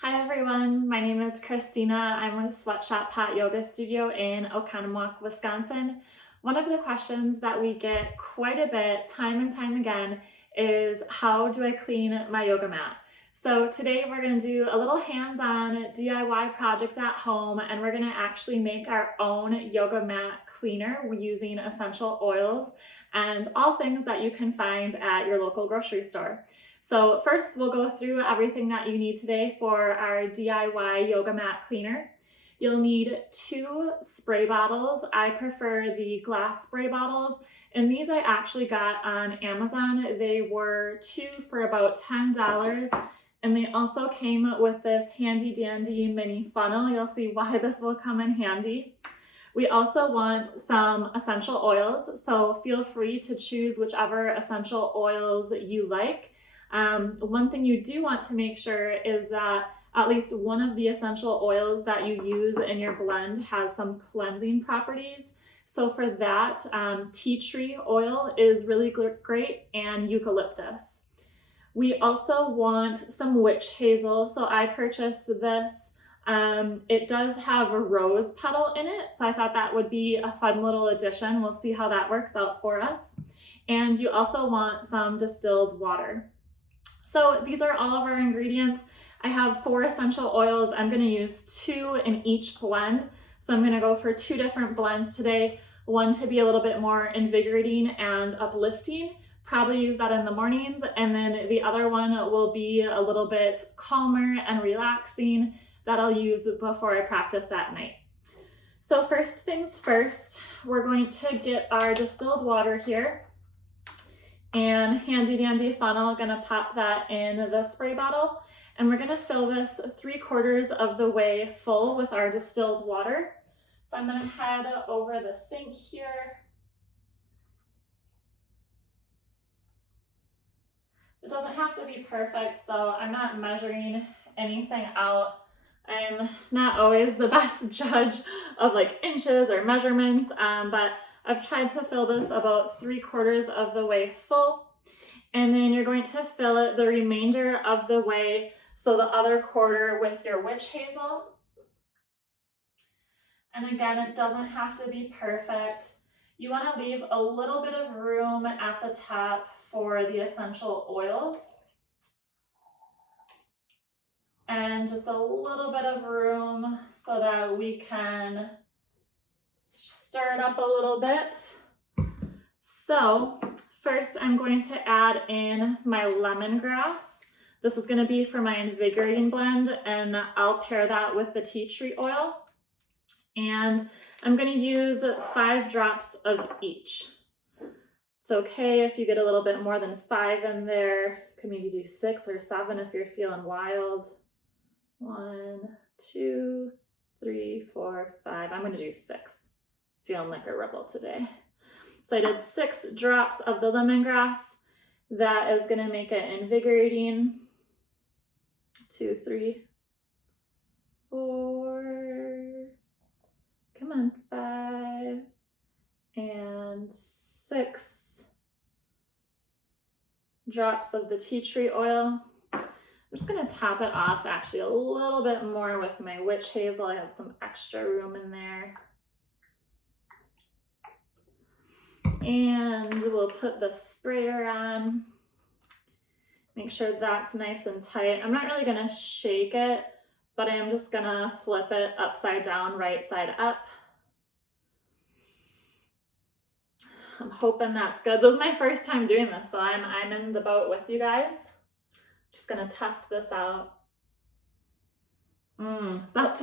Hi everyone, my name is Christina. I'm with Sweatshop Hot Yoga Studio in Oconomowoc, Wisconsin. One of the questions that we get quite a bit, time and time again, is how do I clean my yoga mat? So today we're going to do a little hands-on DIY project at home, and we're going to actually make our own yoga mat cleaner using essential oils and all things that you can find at your local grocery store. So first we'll go through everything that you need today for our DIY yoga mat cleaner. You'll need 2 spray bottles. I prefer the glass spray bottles, and these I actually got on Amazon. They were 2 for about $10, and they also came with this handy dandy mini funnel. You'll see why this will come in handy. We also want some essential oils, so feel free to choose whichever essential oils you like. One thing you do want to make sure is that at least one of the essential oils that you use in your blend has some cleansing properties. So for that, tea tree oil is really great, and eucalyptus. We also want some witch hazel. So I purchased this. It does have a rose petal in it, so I thought that would be a fun little addition. We'll see how that works out for us. And you also want some distilled water. So these are all of our ingredients. I have 4 essential oils. I'm going to use 2 in each blend. So I'm going to go for 2 different blends today. One to be a little bit more invigorating and uplifting. Probably use that in the mornings. And then the other one will be a little bit calmer and relaxing that I'll use before I practice at night. So first things first, we're going to get our distilled water here. And handy dandy funnel, gonna pop that in the spray bottle, and we're gonna fill this 3/4 of the way full with our distilled water. So I'm gonna head over the sink here. It doesn't have to be perfect, so I'm not measuring anything out. I'm not always the best judge of like inches or measurements, but I've tried to fill this about 3/4 of the way full. And then you're going to fill it the remainder of the way, so the other quarter, with your witch hazel. And again, it doesn't have to be perfect. You want to leave a little bit of room at the top for the essential oils. And just a little bit of room so that we can stir it up a little bit. So first I'm going to add in my lemongrass. This is going to be for my invigorating blend, and I'll pair that with the tea tree oil. And I'm going to use 5 drops of each. It's okay if you get a little bit more than 5 in there. You can maybe do 6 or 7 if you're feeling wild. 1, 2, 3, 4, 5. I'm going to do 6. Feeling like a rebel today. So I did 6 drops of the lemongrass. That is going to make it invigorating. 2, 3, 4. Come on, 5 and 6 drops of the tea tree oil. I'm just going to top it off actually a little bit more with my witch hazel. I have some extra room in there. And we'll put the sprayer on. Make sure that's nice and tight. I'm not really going to shake it, but I'm just going to flip it upside down, right side up. I'm hoping that's good. This is my first time doing this, so I'm in the boat with you guys. Just going to test this out. That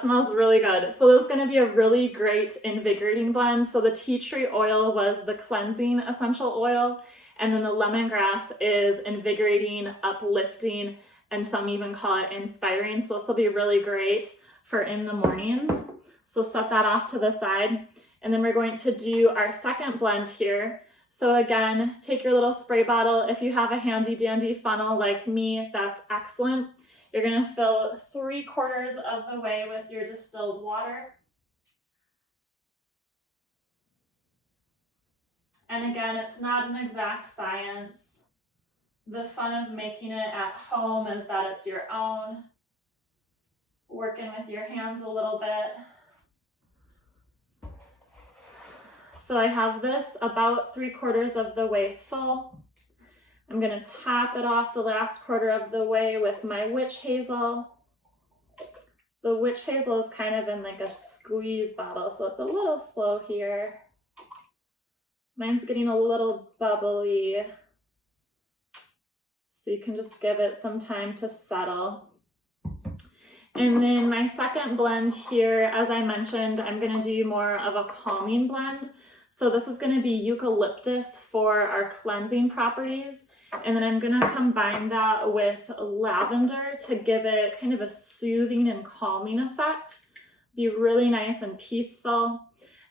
smells really good. So this is going to be a really great invigorating blend. So the tea tree oil was the cleansing essential oil, and then the lemongrass is invigorating, uplifting, and some even call it inspiring. So this will be really great for in the mornings. So set that off to the side. And then we're going to do our second blend here. So again, take your little spray bottle. If you have a handy dandy funnel like me, that's excellent. You're going to fill 3/4 of the way with your distilled water. And again, it's not an exact science. The fun of making it at home is that it's your own. working with your hands a little bit. So I have this about 3/4 of the way full. I'm gonna top it off the last quarter of the way with my witch hazel. The witch hazel is kind of in like a squeeze bottle, so it's a little slow here. Mine's getting a little bubbly, so you can just give it some time to settle. And then my second blend here, as I mentioned, I'm gonna do more of a calming blend. So this is gonna be eucalyptus for our cleansing properties. And then I'm gonna combine that with lavender to give it kind of a soothing and calming effect. Be really nice and peaceful.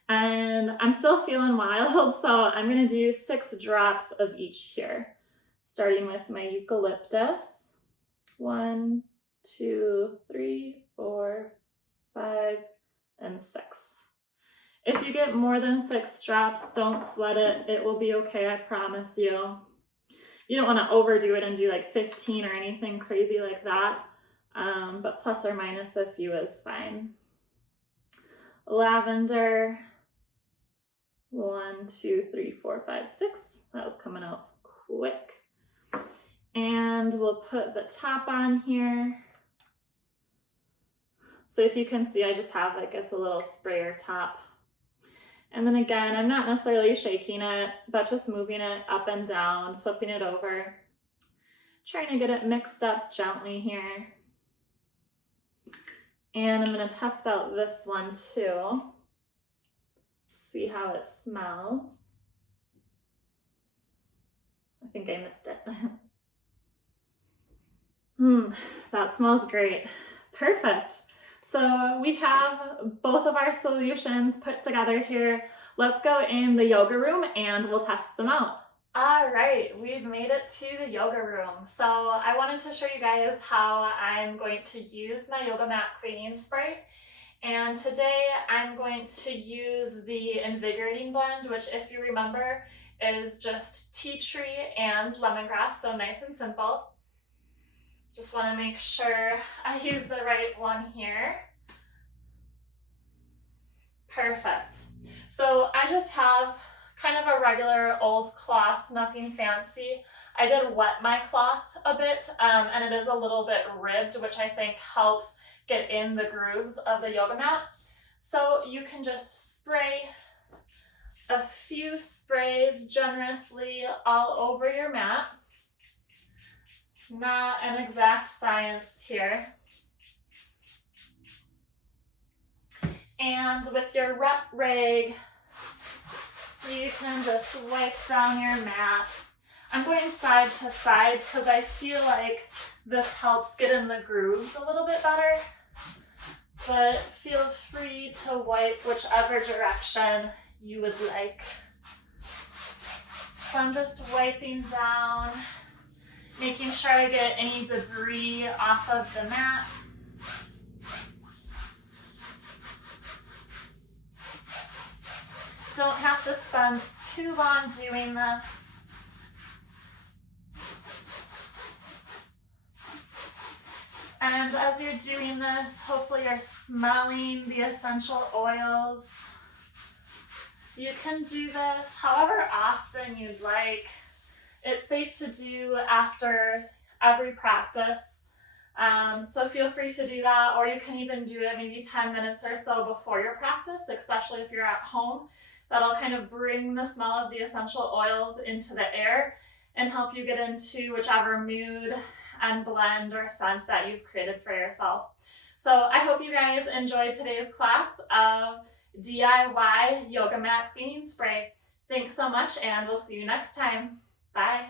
And I'm still feeling wild, so I'm gonna do 6 drops of each here. Starting with my eucalyptus. 1, 2, 3, 4, 5, and 6. If you get more than 6 drops, don't sweat it. It will be okay, I promise you. You don't want to overdo it and do like 15 or anything crazy like that, but plus or minus a few is fine. Lavender, 1, 2, 3, 4, 5, 6. That was coming out quick. And we'll put the top on here. So if you can see, I just have like, it's a little sprayer top. And then again, I'm not necessarily shaking it, but just moving it up and down, flipping it over, trying to get it mixed up gently here. And I'm gonna test out this one too. See how it smells. I think I missed it. That smells great. Perfect. So we have both of our solutions put together here. Let's go in the yoga room and we'll test them out. All right, we've made it to the yoga room. So I wanted to show you guys how I'm going to use my yoga mat cleaning spray. And today I'm going to use the invigorating blend, which if you remember is just tea tree and lemongrass, so nice and simple. Just want to make sure I use the right one here. Perfect. So I just have kind of a regular old cloth, nothing fancy. I did wet my cloth a bit, and it is a little bit ribbed, which I think helps get in the grooves of the yoga mat. So you can just spray a few sprays generously all over your mat. Not an exact science here. And with your wet rag, you can just wipe down your mat. I'm going side to side because I feel like this helps get in the grooves a little bit better. But feel free to wipe whichever direction you would like. So I'm just wiping down, making sure I get any debris off of the mat. Don't have to spend too long doing this. And as you're doing this, hopefully you're smelling the essential oils. You can do this however often you'd like. It's safe to do after every practice. So feel free to do that, or you can even do it maybe 10 minutes or so before your practice, especially if you're at home. That'll kind of bring the smell of the essential oils into the air and help you get into whichever mood and blend or scent that you've created for yourself. So I hope you guys enjoyed today's class of DIY yoga mat cleaning spray. Thanks so much, and we'll see you next time. Bye.